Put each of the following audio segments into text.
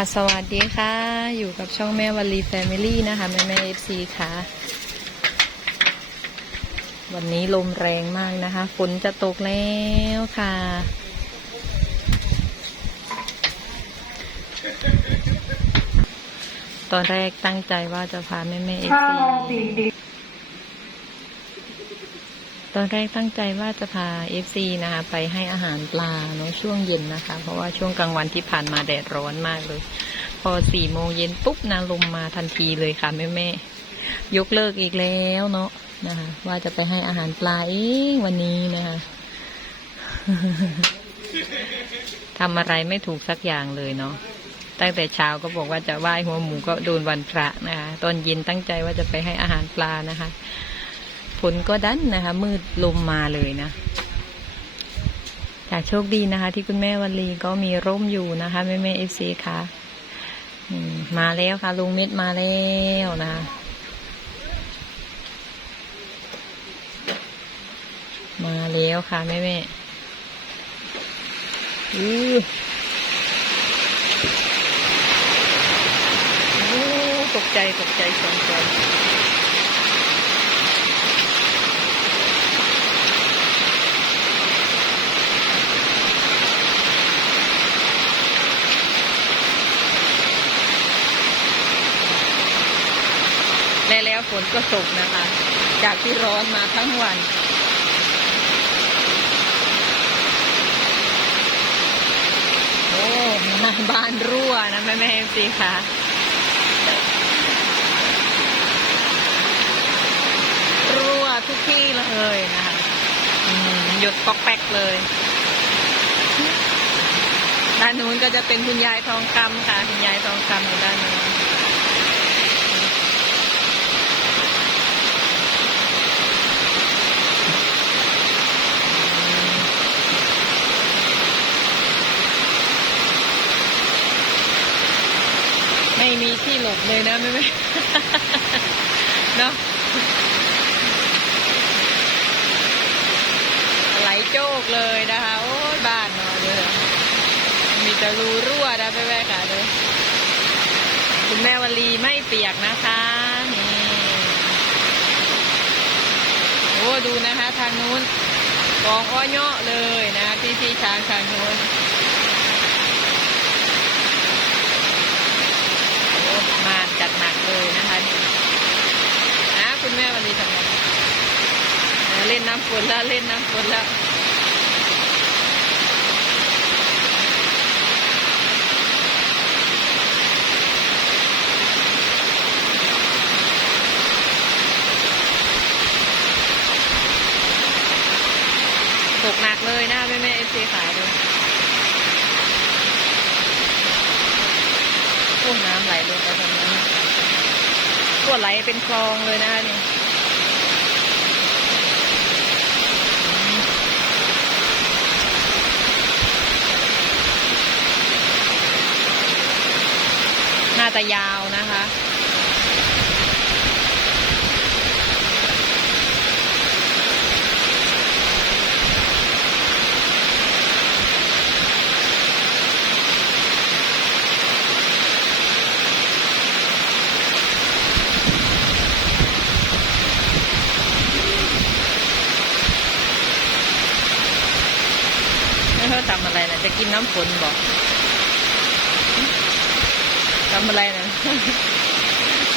ค่ะสวัสดีค่ะอยู่กับช่องแม่วลีแฟมิลี่นะคะแม่FCค่ะวันนี้ลมแรงมากนะคะฝนจะตกแล้วค่ะตอนแรกตั้งใจว่าจะพาแม่FCตอนแรกตั้งใจว่าจะพา FC นะคะไปให้อาหารปลาเนาะช่วงเย็นนะคะเพราะว่าช่วงกลางวันที่ผ่านมาแดดร้อนมากเลยพอ4 โมงเย็นปุ๊บนะลมมาทันทีเลยค่ะแม่ยกเลิกอีกแล้วเนาะนะคะว่าจะไปให้อาหารปลาเองวันนี้นะคะทำอะไรไม่ถูกสักอย่างเลยเนาะตั้งแต่เช้าก็บอกว่าจะไหว้หัวหมูก็โดนวันพระนะคะตอนเย็นตั้งใจว่าจะไปให้อาหารปลานะคะฝนก็ดันนะคะมืดลมมาเลยนะจากโชคดีนะคะที่คุณแม่วลีก็มีร่มอยู่นะคะแม่FCค่ะมาแล้วค่ะลุงเม็ดมาแล้วนะมาแล้วค่ะแม่ตกใจสนใจแล้วฝนก็ตกนะคะจากที่ร้อนมาทั้งวันโอ้หน้าบ้านรั่วนะแม่สิค่ะรั่วทุกที่เลยนะคะหยดปอกแป๊กเลยด้านนู้นก็จะเป็นคุณยายทองคำค่ะคุณยายทองคำอยู่ด้านนู้นไม่มีที่หลบเลยนะแม่เนาะไหลโจกเลยนะคะโอ้ยบ้านเนาะเลยมีแต่รูรั่วนะแม่ค่ะเลยคุณแม่วลีไม่เปียกนะคะนี่โอ้ดูนะคะทางนู้นกองอ้อยเยาะเลยนะพี่ช้างทางนู้นมาจัดหนักเลยนะคะนี่คุณแม่วลีทำไงเล่นน้ำฝนแล้วเล่นน้ำฝนแล้วตกหนักเลยนะแม่FCขายเลยพุ่งน้ำไหลลงไปตรงนั้นตัวไหลเป็นคลองเลยนะคะนี่น่าจะยาวนะคะเขาทำอะไรนะจะกินน้ำฝนบอกทำอะไรนะ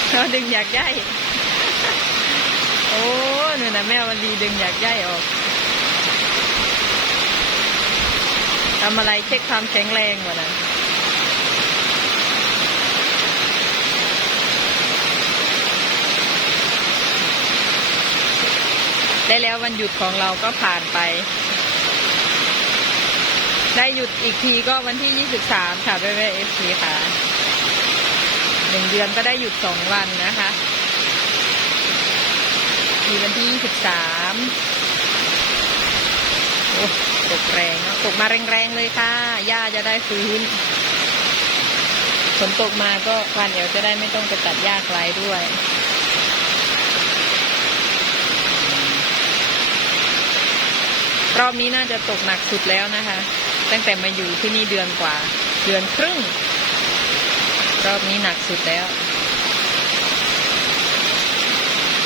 เขาดึงอยากย่ายโอ้เนี่ยนะแม่วันดีดึงอยากย่ายออกทำอะไรเช็คความแข็งแรงก่อนนะได้แล้ววันหยุดของเราก็ผ่านไปได้หยุดอีกทีก็วันที่23ค่ะแม่FCค่ะ1 เดือนก็ได้หยุด2 วันนะคะมีวันที่23โอ้ตกแรงเนาะตกมาแรงๆเลยค่ะหญ้าจะได้ฟื้นฝนตกมาก็ควานเดี๋ยวจะได้ไม่ต้องไปตัดหญ้าไกลด้วยรอบนี้น่าจะตกหนักสุดแล้วนะคะตั้งแต่มาอยู่ที่นี่เดือนกว่าเดือนครึ่ง รอบนี้หนักสุดแล้ว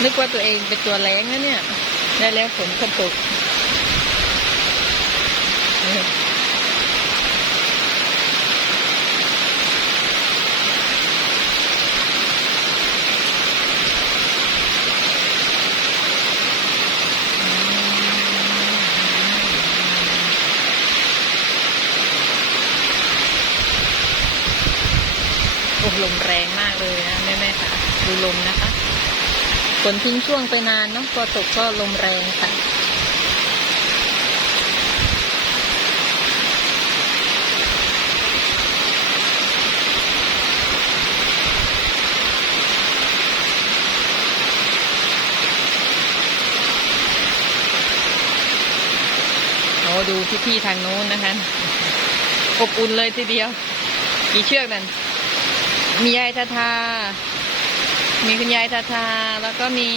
นึกว่าตัวเองเป็นตัวแรงนะเนี่ยได้แล้วฝนก็ตกโอ้ลมแรงมากเลยนะแม่ๆค่ะดูลมนะคะฝนทิ้งช่วงไปนานเนาะพอตกก็ลมแรงค่ะโอ้ดูพี่ๆทางโน้นนะคะอบอุ่นเลยทีเดียวกี่เชือกนั่นมียายทาทามีคุณยายทาทาแล้วก็มี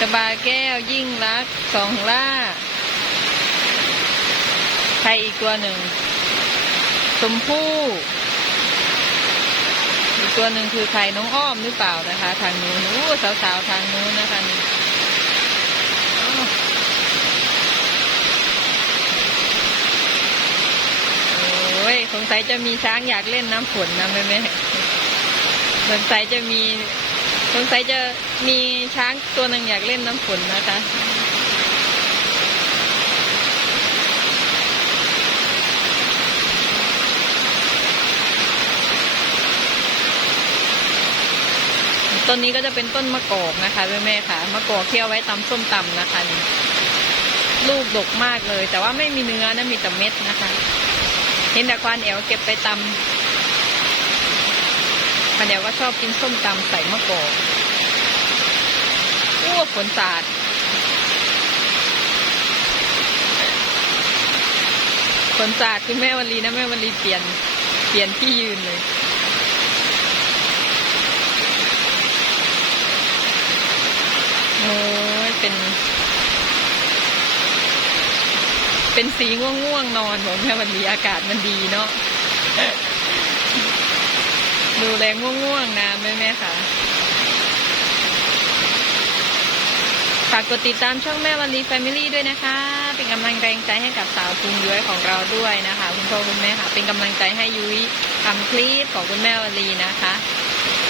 กระบาแก้วยิ่งรักสองล่าใครอีกตัวหนึ่งชมพู่อีกตัวหนึ่งคือใครน้องอ้อมหรือเปล่านะคะทางนู้นสาวๆทางนู้นนะคะนี่โอ้ยสงสัยจะมีช้างอยากเล่นน้ำฝนนะแม่สงสัยจะมีช้างตัวหนึ่งอยากเล่นน้ำฝนนะคะต้นนี้ก็จะเป็นต้นมะกอกนะคะแม่ค่ะมะกอกที่เอาไว้ตำส้มตำนะคะนี่ลูกดกมากเลยแต่ว่าไม่มีเนื้อนะมีแต่เม็ดนะคะเห็นแต่ควานแอวเก็บไปตำควานแอวก็ชอบกินส้มตำใส่มะกอกฝนสาดคุณแม่วลีนะแม่วลีเปลี่ยนที่ยืนเลยโอ้ยเป็นสีง่วงนอนของแม่วลีอากาศมันดีเนาะดูแลง่วงนะแม่ค่ะฝากกดติดตามช่องแม่วันลีแฟมิลี่ด้วยนะคะเป็นกำลังแรงใจให้กับสาวพุงย้อยของเราด้วยนะคะคุณพ่อคุณแม่ค่ะเป็นกำลังใจให้ยุ้ยทำคลิปของคุณแม่วันลีนะคะ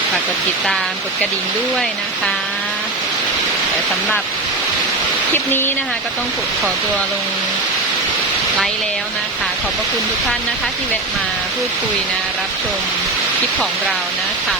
ฝากกดติดตามกดกระดิ่งด้วยนะคะแต่สำหรับคลิปนี้นะคะก็ต้องขอตัวลงไลฟ์แล้วนะคะขอบพระคุณทุกท่านนะคะที่แวะมาพูดคุยนะรับชมคลิปของเรานะคะ